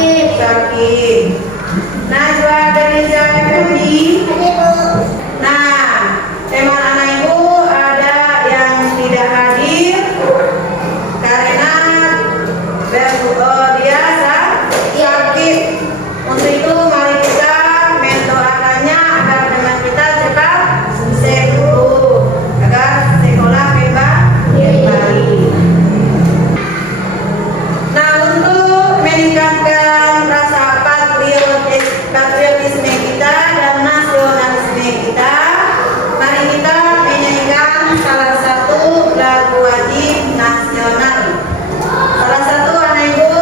Sakit. Najwa dari Effendi. Nah, teman anak ibu ada yang tidak hadir karena dia sakit. Untuk itu mari kita mendoakannya agar teman kita cepat sembuh, agar sekolah bebas kembali. Nah, untuk meningkatkan rasa patriotisme kita dan nasionalisme kita, mari kita menyanyikan salah satu lagu wajib nasional. Salah satu anak ibu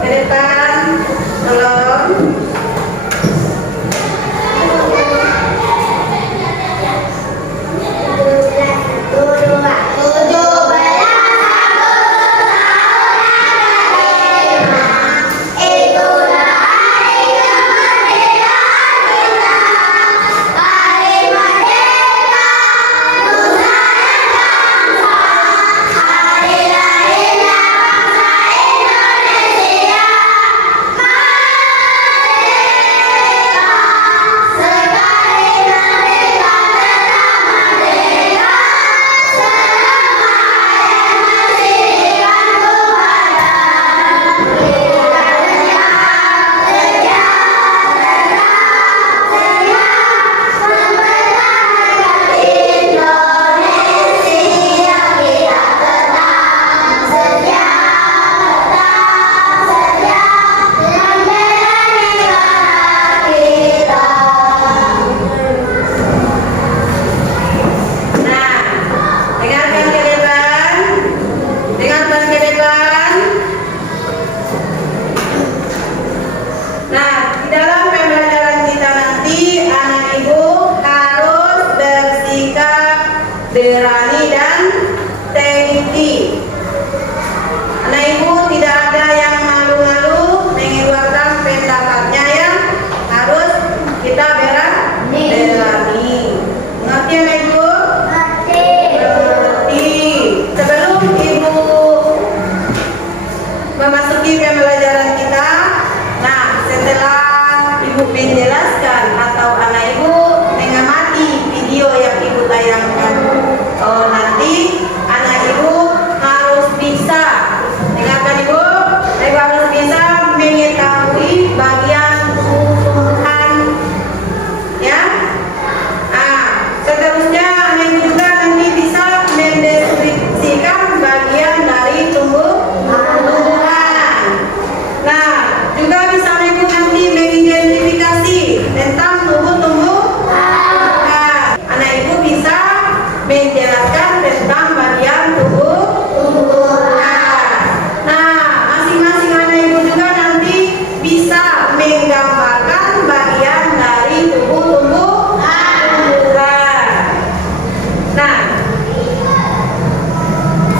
ke depan, tolong. Berani dan teliti. Anak ibu tidak ada yang malu-malu mengeluarkan pendapatnya, ya. Harus kita berani. Ngerti anak ibu? Ngerti. Sebelum ibu memasuki pembelajaran kita, nah setelah ibu menjelaskan atau anak ibu mengamati video yang ibu tayangkan, nanti anak ibu harus bisa, dengarkan ibu harus bisa mengetahui bagian tumbuhan, ya. Seterusnya anak ibu juga nanti bisa mendeskripsikan bagian dari tumbuhan. Nah, juga bisa anak ibu nanti mengidentifikasi tentang tumbuh-tumbuhan. Anak ibu bisa menjelaskan tentang bagian tumbuhan. Nah, masing-masing anak ibu juga nanti bisa menggambarkan bagian dari tumbuhan. Nah,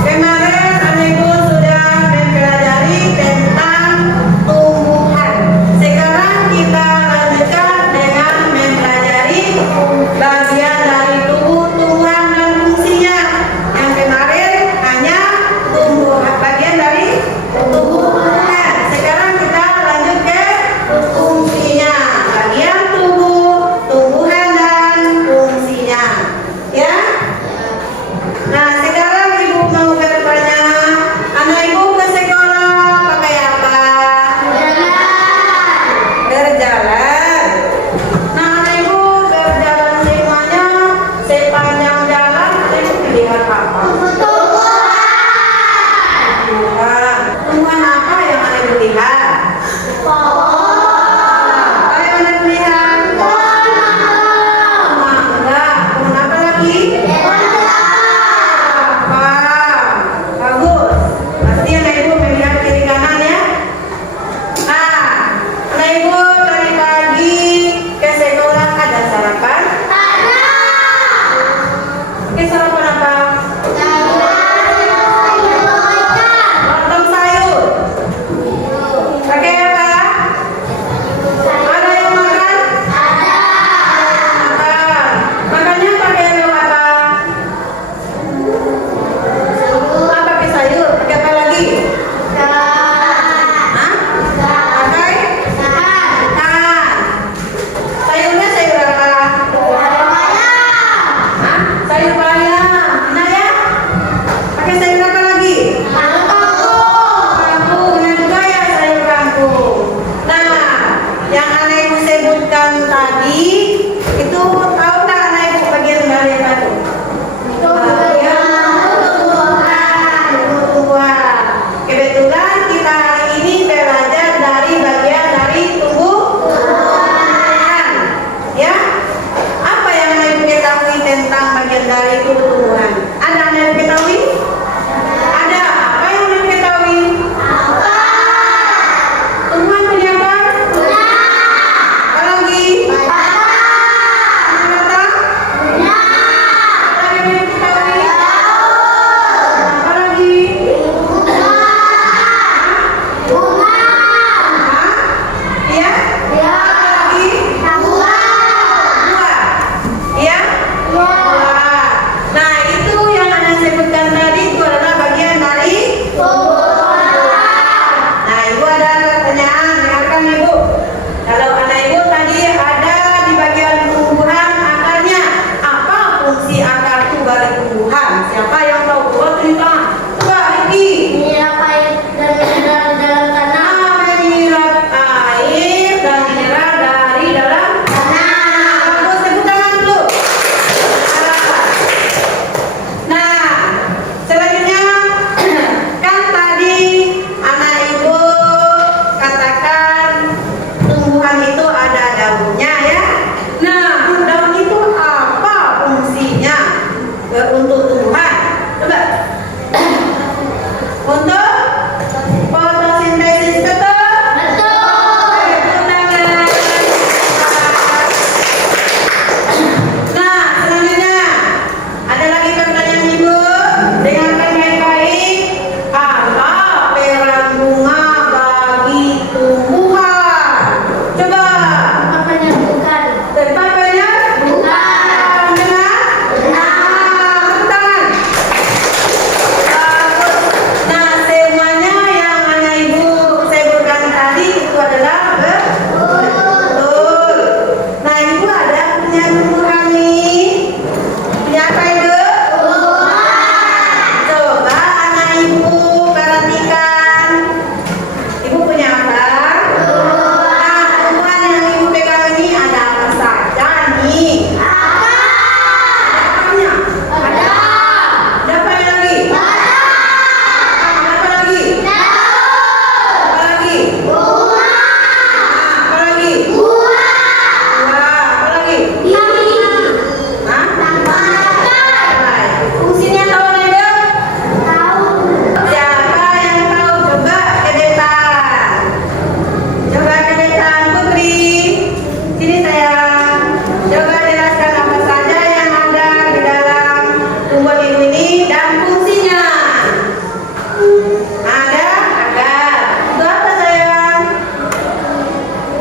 kemarin anak ibu sudah mempelajari tentang tumbuhan. Sekarang kita lanjutkan dengan mempelajari bagian dari tumbuhan dan fungsinya. Yang kemarin hanya bagian dari tumbuhan. Sekarang kita lanjut ke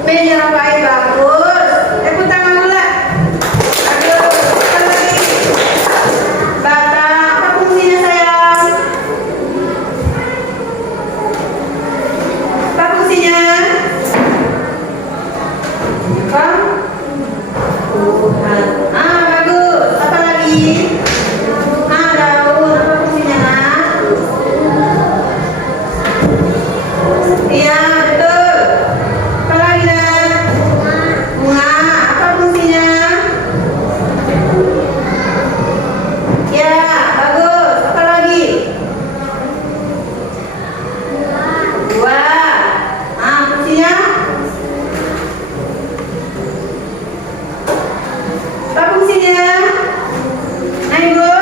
Menyerap air bagus. Tepuk tangan dulu lah. Bagus. Sekali lagi. Batang. Apa fungsinya sayang? Apa fungsinya? Bang? Tuhan. Bagus. Apa lagi? Daun. Apa fungsinya, nak? Iya, betul. Apa lagi, nak? Bunga. Apa fungsinya? Ya, bagus. Apa lagi? Buah. Fungsinya? Apa fungsinya? Nah, Ibu.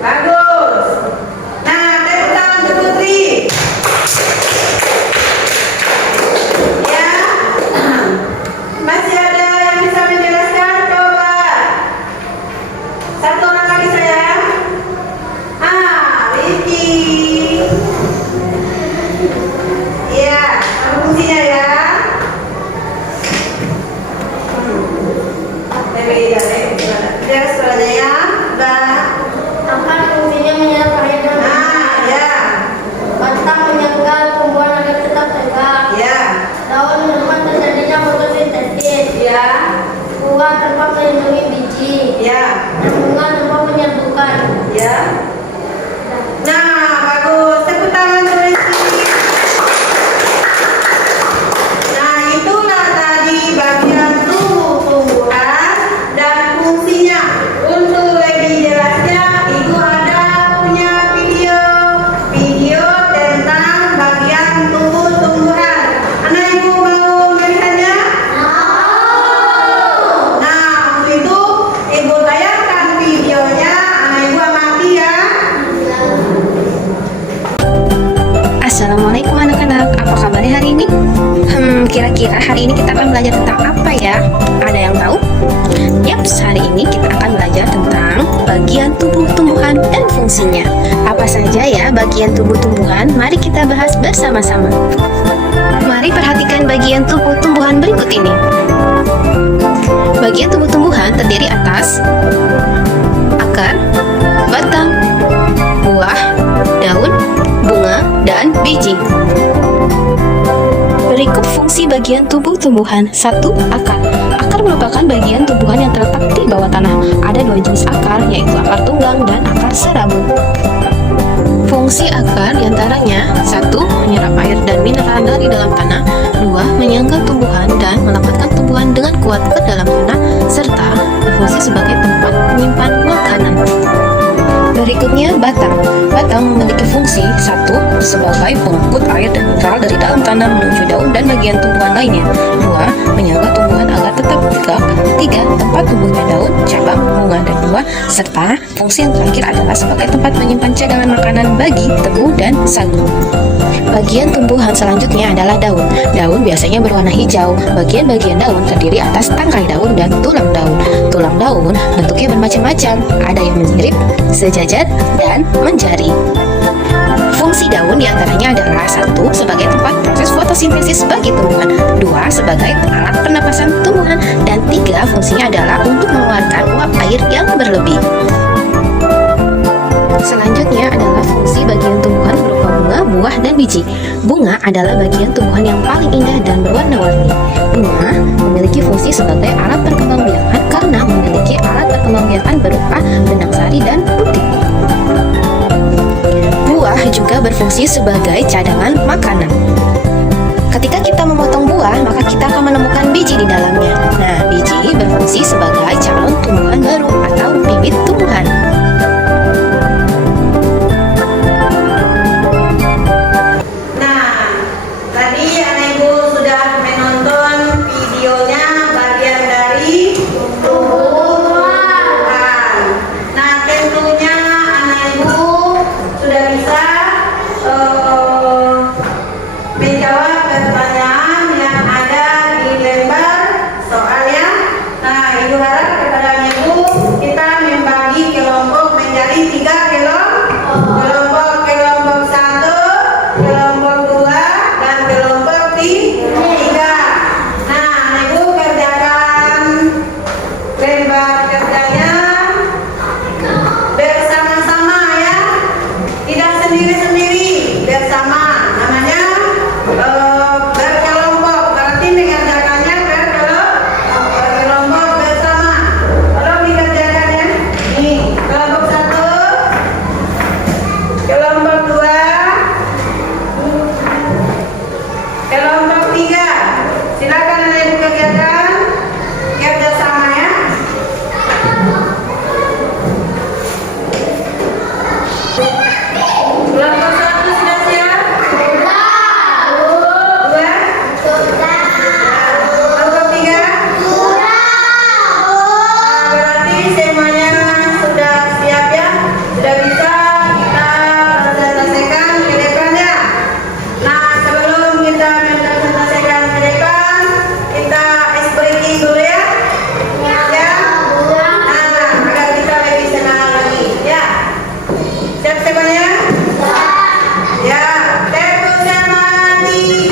Bagus. Nah, tepuk tangan untuk Putri. Ya. Masih ada yang bisa menjelaskan? Coba. Satu orang lagi sayang. Riki. Ya, apa fungsinya ya? Jelas suaranya ya, Mbak. Akar fungsinya menyerap air dan Ya. batang menyangkal tumbuhan agar tetap tegak. Ya. Daun menempat terjadinya fotosintesis. Ya. Buah tempat melindungi biji. Ya. Dan bunga tempat menyatukan. Ya. Nah, bagus. Tepuk tangan untuk Rizky. Nah, itulah tadi bagian tumbuh-tumbuhan dan fungsinya. Untuk lebih jelasnya, Ibu ada punya video tentang bagian tumbuh-tumbuhan. Anak Ibu mau melihatnya? Nah, untuk itu Ibu tayangkan videonya. Anak Ibu amati ya. Assalamualaikum anak-anak, apa kabarnya hari ini? Kira-kira hari ini kita akan belajar tentang apa ya? Ada yang tahu? Yaps, hari ini kita akan belajar tentang bagian tubuh tumbuhan dan fungsinya. Apa saja ya bagian tubuh tumbuhan? Mari kita bahas bersama-sama. Mari perhatikan bagian tubuh tumbuhan berikut ini. Bagian tubuh tumbuhan terdiri atas akar, batang, buah, daun, bunga, dan biji. Berikut fungsi bagian tubuh tumbuhan. 1. Akar. Akar merupakan bagian tumbuhan yang terletak di bawah tanah. Ada dua jenis akar, yaitu akar tunggang dan akar serabut. Fungsi akar diantaranya 1. Menyerap air dan mineral dari dalam tanah. 2. Menyangga tumbuhan dan melapatkan tumbuhan dengan kuat ke dalam tanah, serta berfungsi sebagai tempat menyimpan makanan. Berikutnya batang. Batang memiliki fungsi 1. Sebagai pengangkut air dan mineral dari dalam tanah menuju daun dan bagian tumbuhan lainnya. 2. Menyangga tumbuhan agar tetap tegak. 3. Tempat tumbuhnya daun, cabang, bunga, dan buah. Serta fungsi yang terakhir adalah sebagai tempat menyimpan cadangan makanan bagi tebu dan sagu. Bagian tumbuhan selanjutnya adalah daun. Daun biasanya berwarna hijau. Bagian-bagian daun terdiri atas tangkai daun dan tulang daun. Tulang daun bentuknya bermacam-macam. Ada yang menyirip, sejajar, dan menjari. Fungsi daun diantaranya adalah 1. Sebagai tempat proses fotosintesis bagi tumbuhan. 2. Sebagai alat pernapasan tumbuhan. Dan 3. Fungsinya adalah untuk mengeluarkan uap air yang berlebih. Selanjutnya adalah fungsi bagian tumbuhan berupa bunga, buah, dan biji. Bunga adalah bagian tumbuhan yang paling indah dan berwarna-warni. Bunga memiliki fungsi sebagai alat perkembangbiakan karena memiliki alat perkembangbiakan berupa benang sari dan putih. Buah juga berfungsi sebagai cadangan makanan. Ketika kita memotong buah, maka kita akan menemukan biji di dalamnya. Nah, biji berfungsi sebagai calon tumbuhan baru atau bibit tumbuhan. sudah menyelesaikan ke depan, kita ice breaking dulu ya. Ya. Nah, agar kita lebih senang lagi. Ya. Siap semuanya? Ya. Tempo sama 3.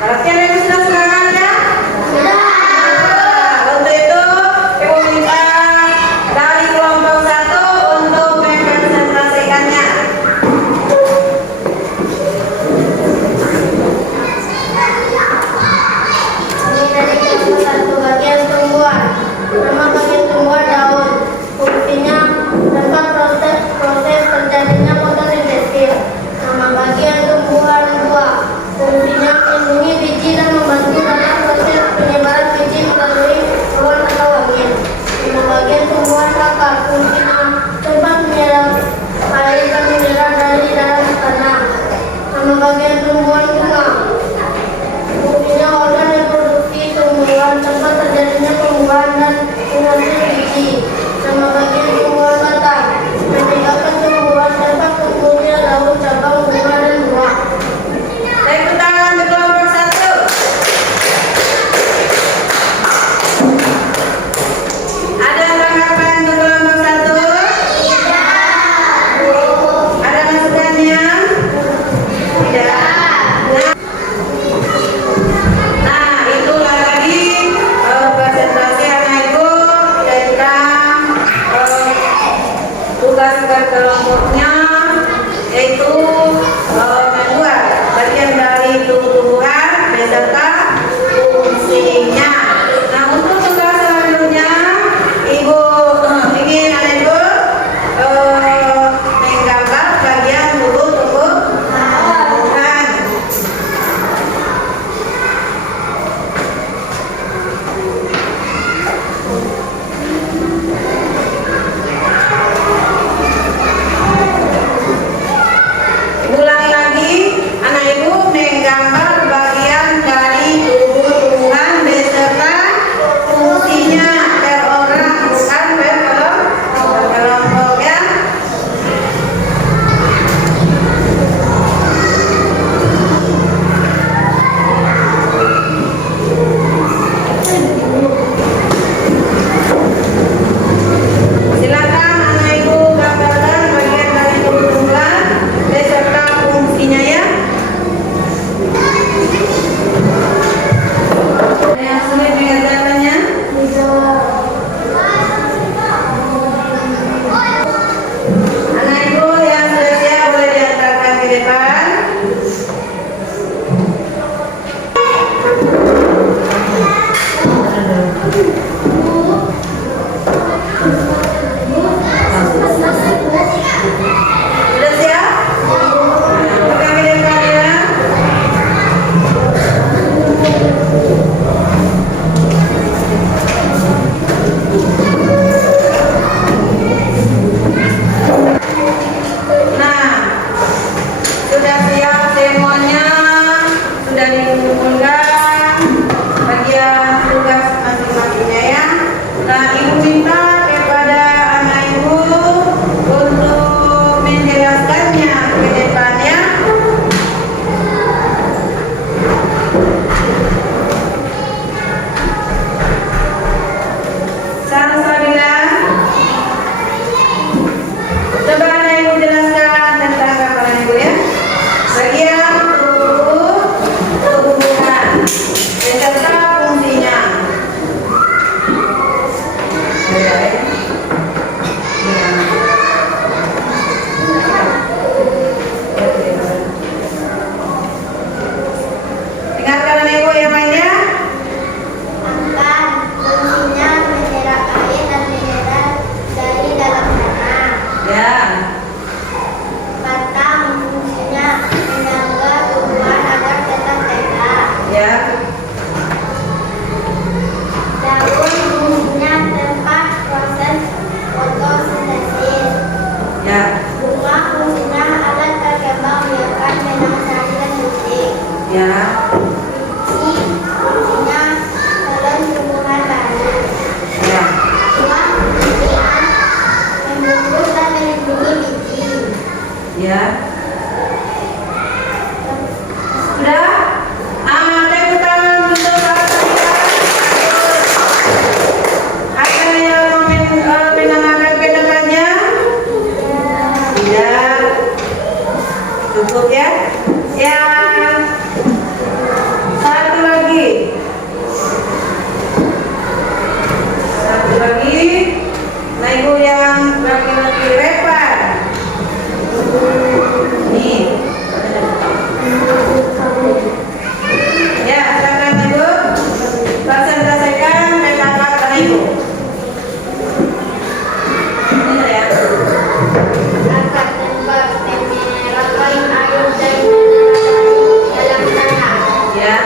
Perhatian yang sudah sekarang ya. Untuk itu, Ibu minta dari kelompok 1 untuk mempresentasikannya. Ini dari kelompok 1 bagian tumbuhan. Nama bagian tumbuhan daun. Fungsinya tempat proses terjadinya fotosintesis. Nama bagian tumbuhan buah. Fungsinya melindungi biji dan membantu dalam proses penyebaran biji melalui awan atau angin. Nama bagian tumbuhan akar. Fungsinya tempat menyerap air dan mineral dari dalam tanah. Nama bagian tumbuhan bunga. Fungsinya organ reproduksi tumbuhan tempat terjadinya pembuahan dan penghasil biji. Nama bagian tumbuhan batang meninggalkan tumbuhan tempat tumbuhnya daun, cabang, bunga dan buah. Tepuk tangan untuk kelompok 1. Ada tanggapan untuk kelompok 1? Ada masukannya? Tidak. Nah, itulah tadi presentasi anak ibu tentang tugas kelompoknya, yaitu membuat bagian dari tumbuhan beserta fungsinya. Nah, untuk tugas selanjutnya, ibu ingin anak ibu menggambar bagian tubuh tumbuhan. Ibu Ya. Bunga fungsinya alat berkembang biakan benang sari dan putih. Ya. Biji fungsinya dalam tumbuhan baru. Ya. Buah fungsinya membungkus dan melindungi biji. Ya. Sudah? Tepuk tangan untuk para kandidat. Ada yang menenangkan pendengarnya? Tidak. Cukup ya? Yang satu lagi. Satu lagi. Nah, ibu yang laki-laki repot. Nih. Ya, silakan ibu. Presentasikan kata-kata ibu. Ini ya. Akan tembak menyerahkan air dan dalam tanah. Ya.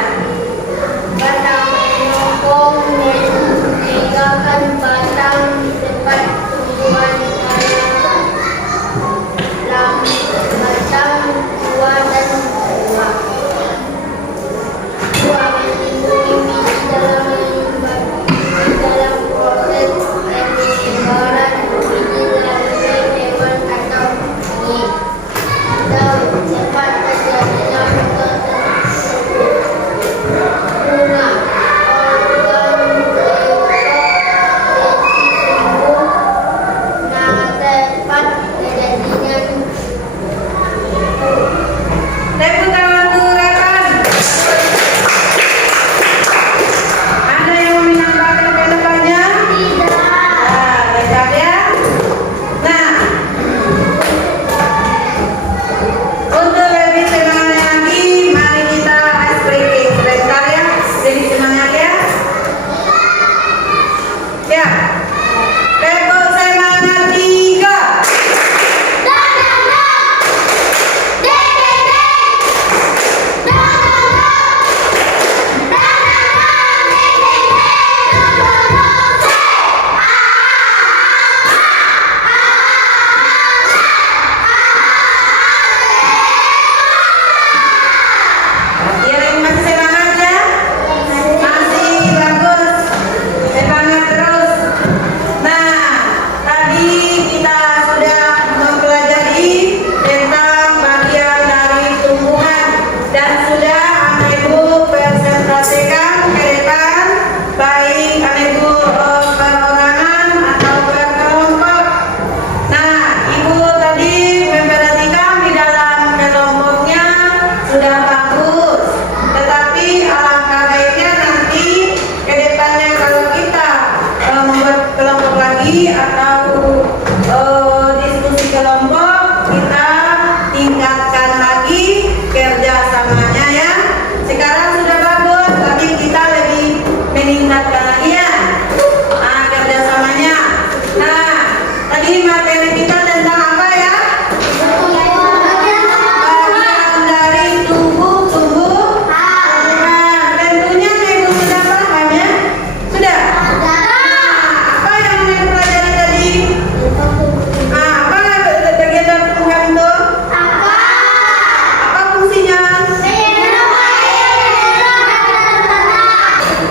Batang menyokong meninggalkan batang di tempat tumbuhan tanaman. Batang buah dan buah. Buah melindungi biji dalam proses penyebaran biji melalui hewan atau biji. Atau cepat terjadinya bunga, organ tumbuh, nah cepat terjadinya Tepuk tangan dulu rekan. Ada yang menambahkan pendapatannya? tidak. Nah, rekan ya. Nah, untuk lebih semangat lagi, mari kita ice breaking sebentar ya. Jadi semangat ya. Ya. Tepuk semangat 3. Yang masih semangat ya? Masih bagus. Semangat terus. Nah, tadi kita sudah mempelajari tentang bagian dari tumbuhan dan sudah Anak Ibu presentasikan ke depan baik Anak Ibu perorangan atau berkelompok. Nah, Ibu tadi memperhatikan di dalam kelompoknya sudah bagus, tetapi alangkah baiknya nanti ke depannya kalau kita membuat kelompok lagi atau diskusi kelompok, kita tingkatkan lagi kerjasamanya ya. Sekarang sudah bagus, tapi kita lebih meningkatkan lagi ya kerjasamanya. Nah, tadi materi kita tentang apa ya? Bagian dari tubuh tumbuhan. Tentunya Ibu sudah paham ya? Sudah? Apa yang Ibu pelajari tadi? Apa bagian dari tumbuhan itu? Apa fungsinya?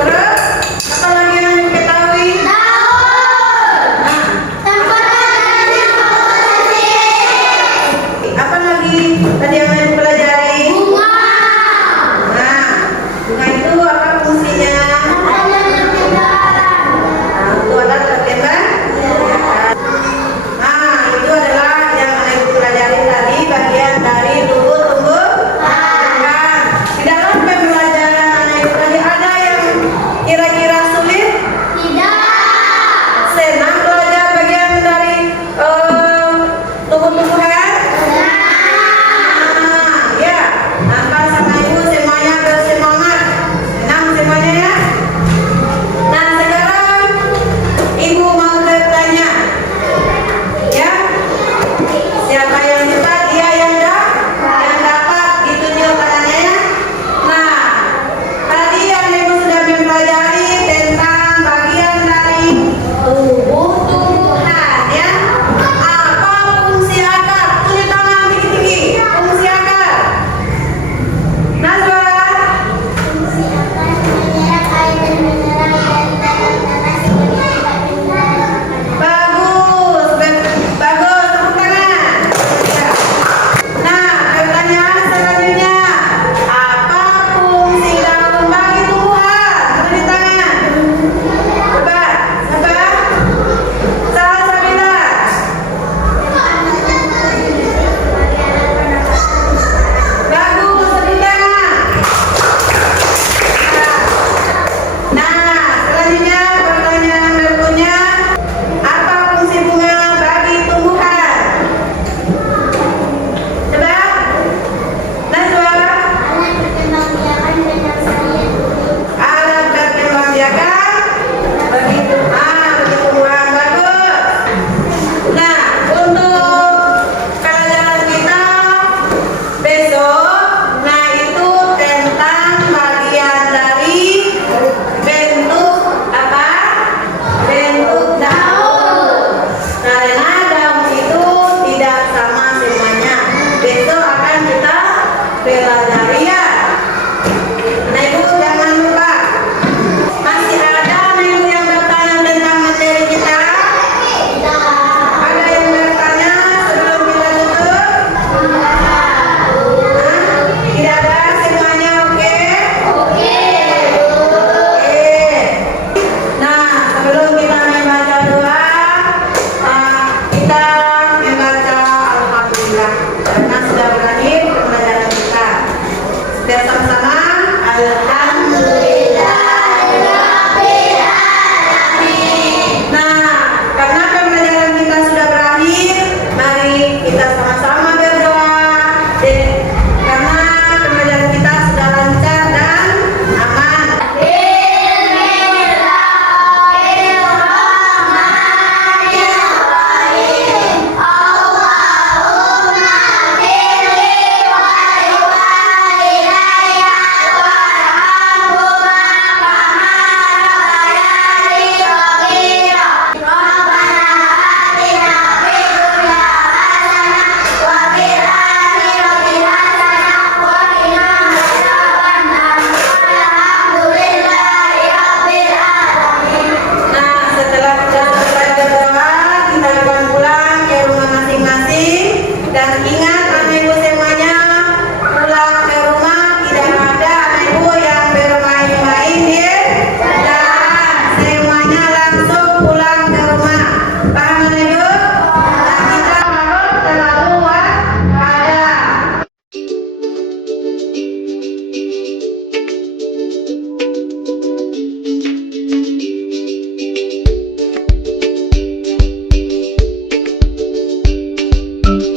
Terus apa lagi yang Ibu ketahui? Apa lagi tadi yang Ibu pelajari? Nah, bunga itu apa fungsinya? Itu adalah berkembang. Nah, itu adalah yang Ibu pelajari tadi bagian dari tubuh tumbuhan. Di dalam pembelajaran Ibu tadi ada yang kira-kira sulit? Senang belajar bagian dari tubuh-tumbuhan? Ya, maka sama Ibu semuanya bersemangat. Senang semuanya ya? Nah, sekarang Ibu mau bertanya. Ya? Siapa